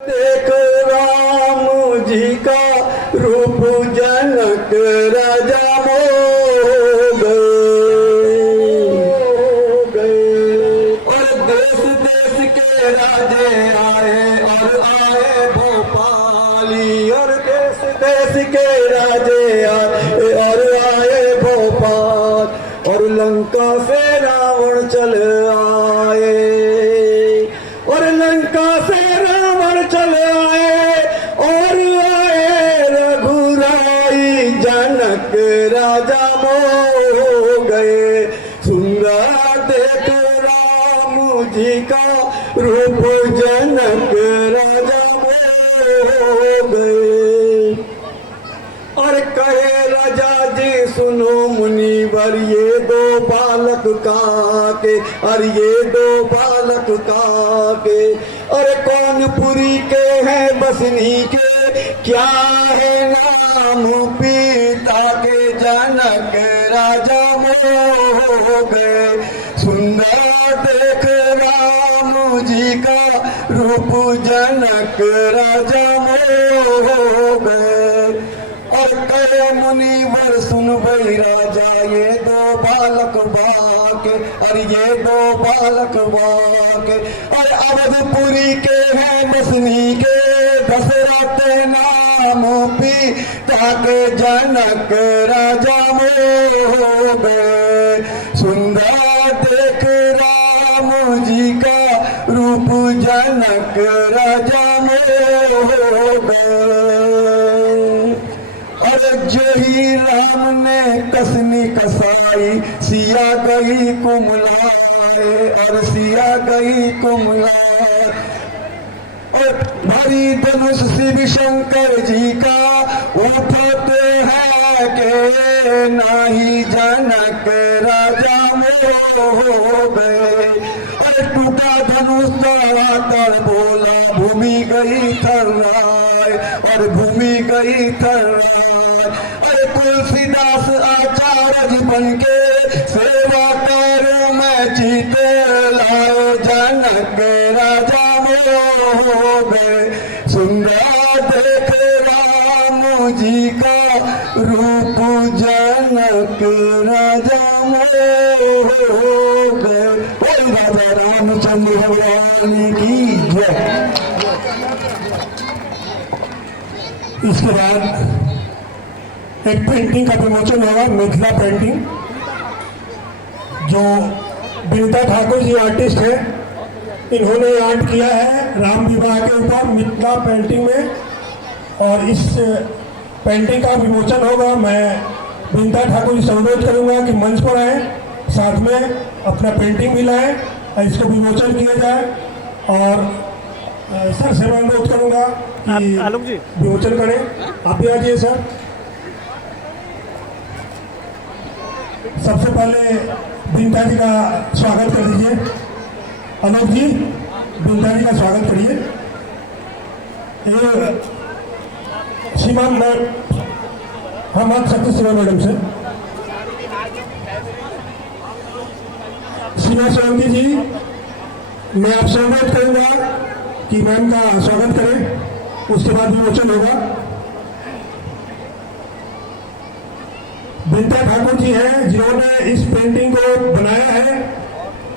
देख राम जी का रूप जनक राजा हो गए और देश देश के राजे आए और आए भोपाली और देश देश के राजे आए और आए भोपाल और लंका से रावण चल आए और लंका से रावण चल आए और आए रघुराई जनक राजा हो गए। सुंदर देख राम जी का रूप जनक राजा हो गए और कहे राजा जी सुनो मुनिवर ये दो बालक काके और ये दो बालक काके और कौन पुरी के हैं बसनी के क्या है नाम पिता के जनक राजा हो गए। सुंदर देख राम जी का रूप जनक राजा हो गए और कहे मुनिवर सुन भाई राजा ये दो बालक बाके और ये दो बालक बाके और अवधपुरी के हैं बसनी के दशरथ नाम पिता के जनक राजा हो गए। सुंदर देख राम जी का रूप जनक राजा हो गए और जो ही राम ने कसनी कसाई सिया गई कुमलाए और सिया गई कुमलाए और भरी धनुष शिव शंकर जी का उठते हैं के नाही जनक राजा हो गए और टूटा धनुष तर बोला भूमि गई थर्राए और भूमि गई थर्राए अरे तुलसीदास आचार्य बन के सेवा कर मैं जीते लाए जनक राजा हो गए। सुंदर देख राम जी का रूप जनक राजा हो गए। राजा रामचंद्र भगवान की जय। इसके बाद एक पेंटिंग का विमोचन होगा, मिथिला पेंटिंग, जो विनीता ठाकुर जी आर्टिस्ट है, इन्होंने आर्ट किया है राम विवाह के ऊपर मिथिला पेंटिंग में और इस पेंटिंग का विमोचन होगा। मैं विनीता ठाकुर जी से अनुरोध करूंगा कि मंच पर आए, साथ में अपना पेंटिंग भी लाएं और इसको विमोचन किया जाए और सर से मैं अनुरोध करूंगा कि विमोचन करें। आप भी आ जाइए सर। सबसे पहले विनीता जी का स्वागत कर दीजिए। अनूप जी विनीता जी का स्वागत करिए। सीमा हम बात सकते सीमा मैडम से। सीमा सोलंकी जी, मैं आपसे अनुरोध करूंगा कि मैम का स्वागत करें, उसके बाद विमोचन होगा। विनीता ठाकुर जी हैं जिन्होंने इस पेंटिंग को बनाया है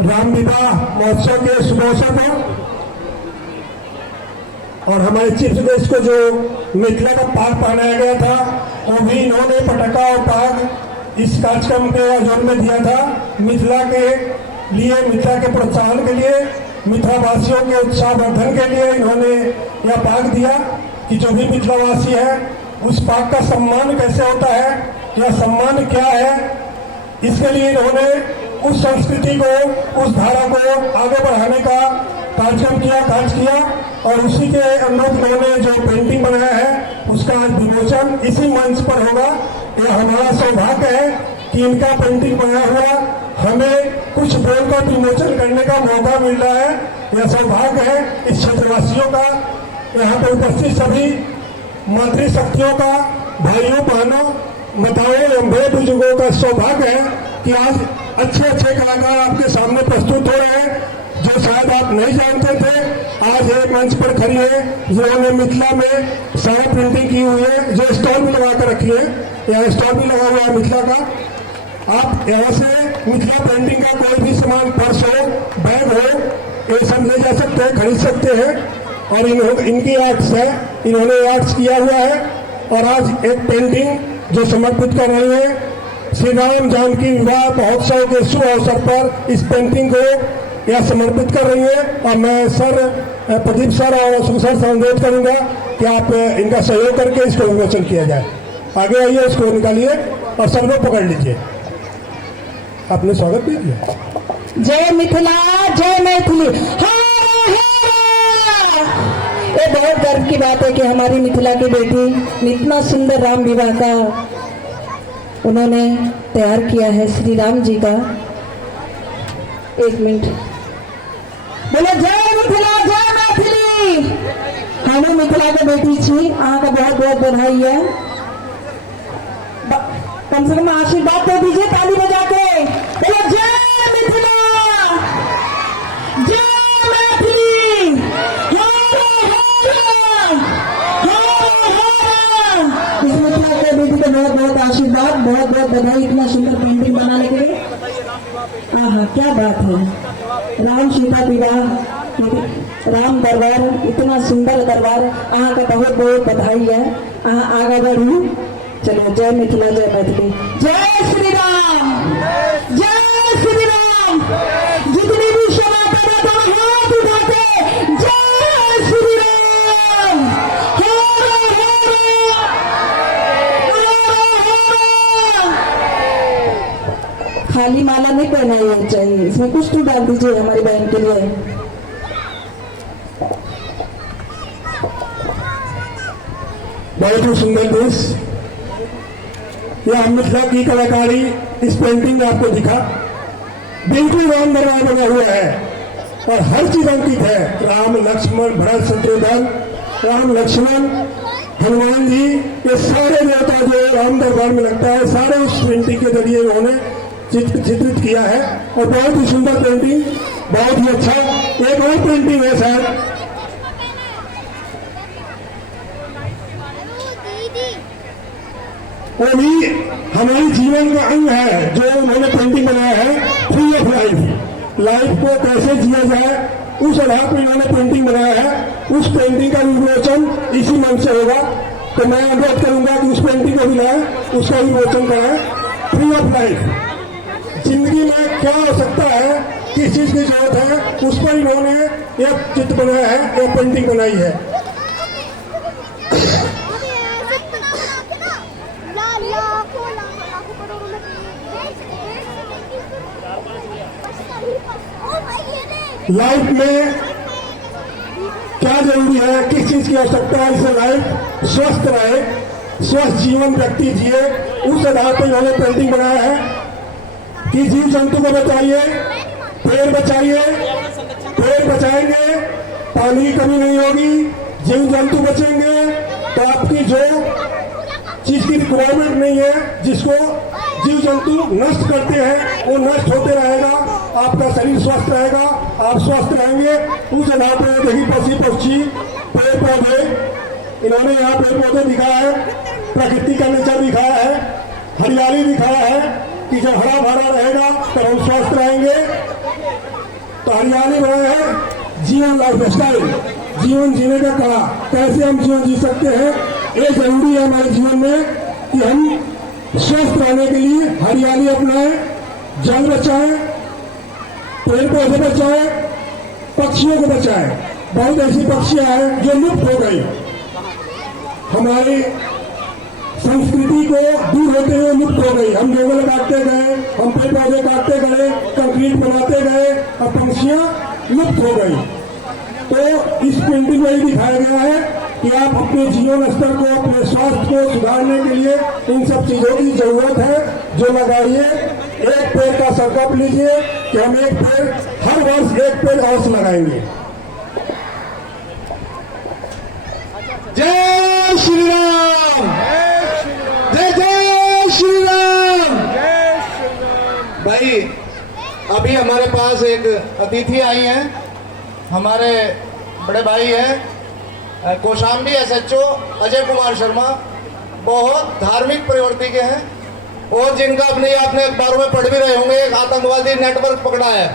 राम विवाह महोत्सव के शुभ अवसर पर और हमारे चीफ गेस्ट को जो मिथिला का पाग पहनाया गया था वो भी इन्होंने पटाखा और पाग इस कार्यक्रम के आयोजन में दिया था। मिथिला के लिए, मिथिला के प्रोत्साहन के लिए, मिथिला वासियों के उत्साहवर्धन के लिए इन्होंने यह पाग दिया कि जो भी मिथिलावासी है उस पाग का सम्मान कैसे होता है, यह सम्मान क्या है, इसके लिए इन्होंने उस संस्कृति को, उस धारा को आगे बढ़ाने का कार्यक्रम किया, कार्य किया और उसी के अनुरूप इन्होंने जो पेंटिंग बनाया है उसका आज विमोचन इसी मंच पर होगा। यह हमारा सौभाग्य है कि इनका पेंटिंग बनाया हुआ हमें कुछ बोलकर विमोचन करने का मौका मिल रहा है। यह सौभाग्य है इस क्षेत्रवासियों का, यहाँ पर उपस्थित सभी मातृशक्तियों का, भाइयों बहनों, माताओं एवं बड़े बुजुर्गों का सौभाग्य है कि आज अच्छे अच्छे कलाकार आपके सामने प्रस्तुत हो रहे हैं जो शायद आप नहीं जानते थे, आज एक मंच पर खड़ी है जिन्होंने मिथिला में सारा प्रिंटिंग की हुई है, जो स्टॉल भी लगा कर रखी है। यहाँ स्टॉल भी लगा हुआ है मिथिला का। आप यहाँ से मिथिला पेंटिंग का कोई भी सामान, पर्स हो, बैग हो, ये सब ले जा सकते हैं, खरीद सकते हैं। और इनकी आर्ट्स है, इन्होंने आर्ट्स किया हुआ है। और आज एक पेंटिंग जो समर्पित कर रही है श्री राम जानकी विवाह महोत्सव के शुभ अवसर पर, इस पेंटिंग को यह समर्पित कर रही है। और मैं सर प्रदीप सर और सर से अनुरोध करूंगा कि आप इनका सहयोग करके इसको विमोचन किया जाए। आगे आइए, इसको निकालिए और सब लोग पकड़ लीजिए। आपने स्वागत भी किया। जय मिथिला, जय मैथिली। ये बहुत गर्व की बात है कि हमारी मिथिला की बेटी इतना सुंदर राम विवाह का उन्होंने तैयार किया है श्री राम जी का। एक मिनट बोलो, जय मिथिला, जय मैथिली। हमें मिथिला के बेटी छी, अहाँ का बहुत बहुत बधाई है। कम से कम आशीर्वाद दे दीजिए ताली बजा के। बोलो जय मिथिला, जय मैथिली। इस मिथिला के बेटी को बहुत बहुत आशीर्वाद, बहुत बहुत बधाई इतना सुंदर पेंटिंग बनाने के लिए। हाँ, क्या बात है। राम सीता विवाह, राम दरबार, इतना सुंदर दरबार, अहाँ का बहुत बहुत बधाई है। अहाँ आगे बढ़ू। चलो, जय मिथिला, जय मैथिली। जय श्री राम, जय श्री राम। जितनी भी क्षमा करो तो हाथ उठा के जय श्री राम। खाली माला नहीं पहनाना चाहिए, इसमें कुछ तो डाल दीजिए हमारी बहन के लिए। बहुत ही सुंदर देश, यह मिथिला की कलाकारी इस पेंटिंग में आपको दिखा। बिल्कुल राम दरबार बना हुआ है और हर चीज अंकित है। राम, लक्ष्मण, भरत, शत्रुघ्न, राम, लक्ष्मण, हनुमान जी, ये सारे देवता जो राम दरबार में लगता है, सारे उस पेंटिंग के जरिए उन्होंने चित्रित किया है। और बहुत ही सुंदर पेंटिंग, बहुत ही अच्छा। एक और पेंटिंग है सर, वो भी हमारी जीवन का अंग है, जो उन्होंने पेंटिंग बनाया है, फ्री ऑफ लाइफ। लाइफ को कैसे जिया जाए उस आधार पर इन्होंने पेंटिंग बनाया है। उस पेंटिंग का विमोचन इसी मंच से होगा, तो मैं अनुरोध करूंगा कि उस पेंटिंग को भी लाएं, उसका विमोचन कराएं। फ्री ऑफ लाइफ, जिंदगी में क्या हो सकता है, किस चीज की जरूरत है, उस पर इन्होंने एक चित्र बनाया है, एक पेंटिंग बनाई है। लाइफ में क्या जरूरी है, किस चीज की आवश्यकता है, इससे लाइफ स्वस्थ रहे, स्वस्थ जीवन व्यक्ति जिए, उस आधार पर इन्होंने पेंटिंग बनाया है कि जीव जंतु को बचाइए, पेड़ बचाइए, पेड़ बचाएंगे पानी की कमी नहीं होगी, जीव जंतु बचेंगे तो आपकी जो चीज की रिक्वायरमेंट नहीं है, जिसको जीव जंतु नष्ट करते हैं, वो नष्ट होते रहेगा, आपका शरीर स्वस्थ रहेगा, आप स्वस्थ रहेंगे। उस आधार पर देखिए पशु पक्षी, पेड़ पौधे, इन्होंने यहाँ पेड़ पौधे दिखाया है, प्रकृति का नेचर दिखाया है, हरियाली दिखाया है कि जब हरा भरा रहेगा तो हम स्वस्थ रहेंगे। तो हरियाली बनाया है जीवन लाइफ स्टाइल, जीवन जीने का कला, कैसे हम जीवन जी सकते हैं, ये जरूरी है हमारे जीवन में कि हम स्वस्थ रहने के लिए हरियाली अपनाएं, जल बचाएं, पेड़ पौधे बचाएं, पक्षियों को बचाएं। बहुत ऐसी पक्षियां हैं जो लुप्त हो गई, हमारी संस्कृति को दूर होते हुए लुप्त हो गई। हम जंगल काटते गए, हम पेड़ पौधे काटते गए, कंक्रीट बनाते गए, अब पक्षियां लुप्त हो गई। तो इस पेंटिंग में दिखाया गया है कि आप अपने जीवन स्तर को, अपने स्वास्थ्य को सुधारने के लिए इन सब चीजों की जरूरत है, जो लगाइए। एक पेड़ का संकल्प लीजिए कि हम एक पेड़, हर वर्ष एक पेड़ और लगाएंगे। जय श्री राम, जय जय श्री राम। भाई, अभी हमारे पास एक अतिथि आई हैं, हमारे बड़े भाई हैं कौशाम्बी SHO अजय कुमार शर्मा, बहुत धार्मिक प्रवृत्ति के हैं और जिनका अपने आपने अखबारों में पढ़ भी रहे होंगे, एक आतंकवादी नेटवर्क पकड़ा है।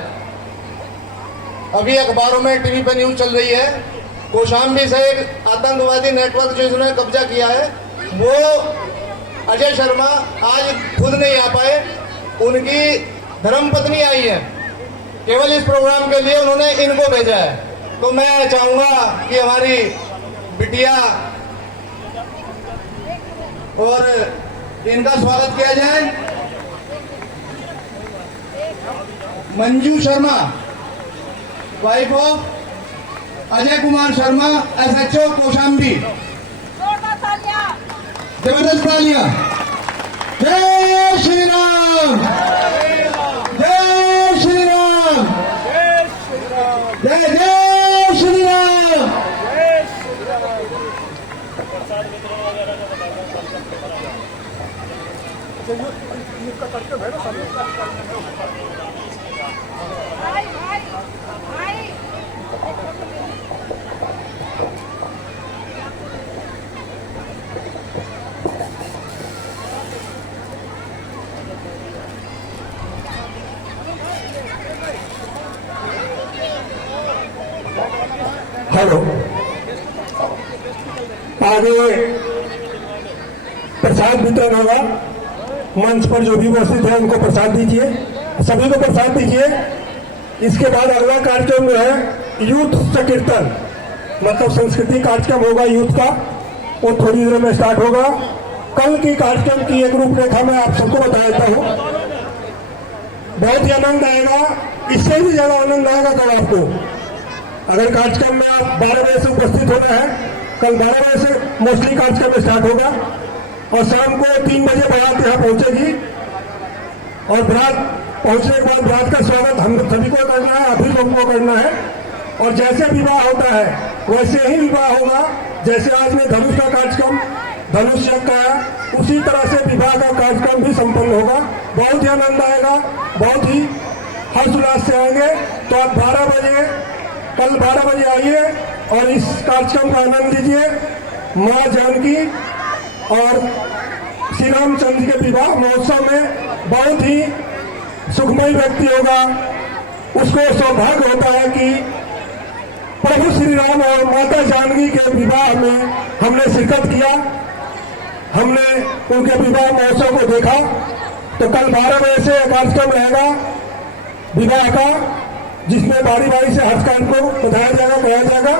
अभी अखबारों में टीवी पे न्यूज चल रही है, कौशाम्बी से एक आतंकवादी नेटवर्क जो इन्होंने कब्जा किया है, वो अजय शर्मा आज खुद नहीं आ पाए, उनकी धर्मपत्नी आई है, केवल इस प्रोग्राम के लिए उन्होंने इनको भेजा है। तो मैं चाहूंगा कि हमारी बिटिया और इनका स्वागत किया जाए। Manju Sharma, wife of Ajay Kumar Sharma SHO Kaushambi. जबरदस्त तालियां। जय श्री राम, जय श्री राम, जय जय श्री राम। हेलो, आगे प्रसाद वितरण होगा। मंच पर जो भी उपस्थित है उनको प्रसाद दीजिए, सभी को प्रसाद दीजिए। इसके बाद अगला कार्यक्रम जो है यूथ संकीर्तन, मतलब सांस्कृतिक कार्यक्रम होगा यूथ का, वो थोड़ी देर में स्टार्ट होगा। कल की कार्यक्रम की एक रूपरेखा मैं आप सबको बता देता हूँ। बहुत ही आनंद आएगा, इससे भी ज्यादा आनंद आएगा कल आपको। अगर कार्यक्रम में आप 12 बजे से उपस्थित होना है, कल 12 बजे से मोस्टली कार्यक्रम स्टार्ट होगा और शाम को 3 बजे बारात यहाँ पहुंचेगी और बारात पहुंचने के बाद बारात का स्वागत हम सभी को करना है, अभी लोगों को करना है। और जैसे विवाह होता है वैसे ही विवाह होगा। जैसे आज में धनुष का कार्यक्रम, धनुष यज्ञ का है, उसी तरह से विवाह का कार्यक्रम भी संपन्न होगा। बहुत ही आनंद आएगा, बहुत ही हर्षोल्लास से आएंगे। तो आप 12 बजे, कल 12 बजे आइए और इस कार्यक्रम का आनंद लीजिए। माँ जानकी और श्री रामचंद्र के विवाह महोत्सव में बहुत ही सुखमय व्यक्ति होगा, उसको सौभाग्य होता है कि प्रभु श्री राम और माता जानकी के विवाह में हमने शिरकत किया, हमने उनके विवाह महोत्सव को देखा। तो कल 12 बजे से कार्यक्रम रहेगा विवाह का, जिसमें बारी बारी से हर कार्य को बताया जाएगा, कहा जाएगा।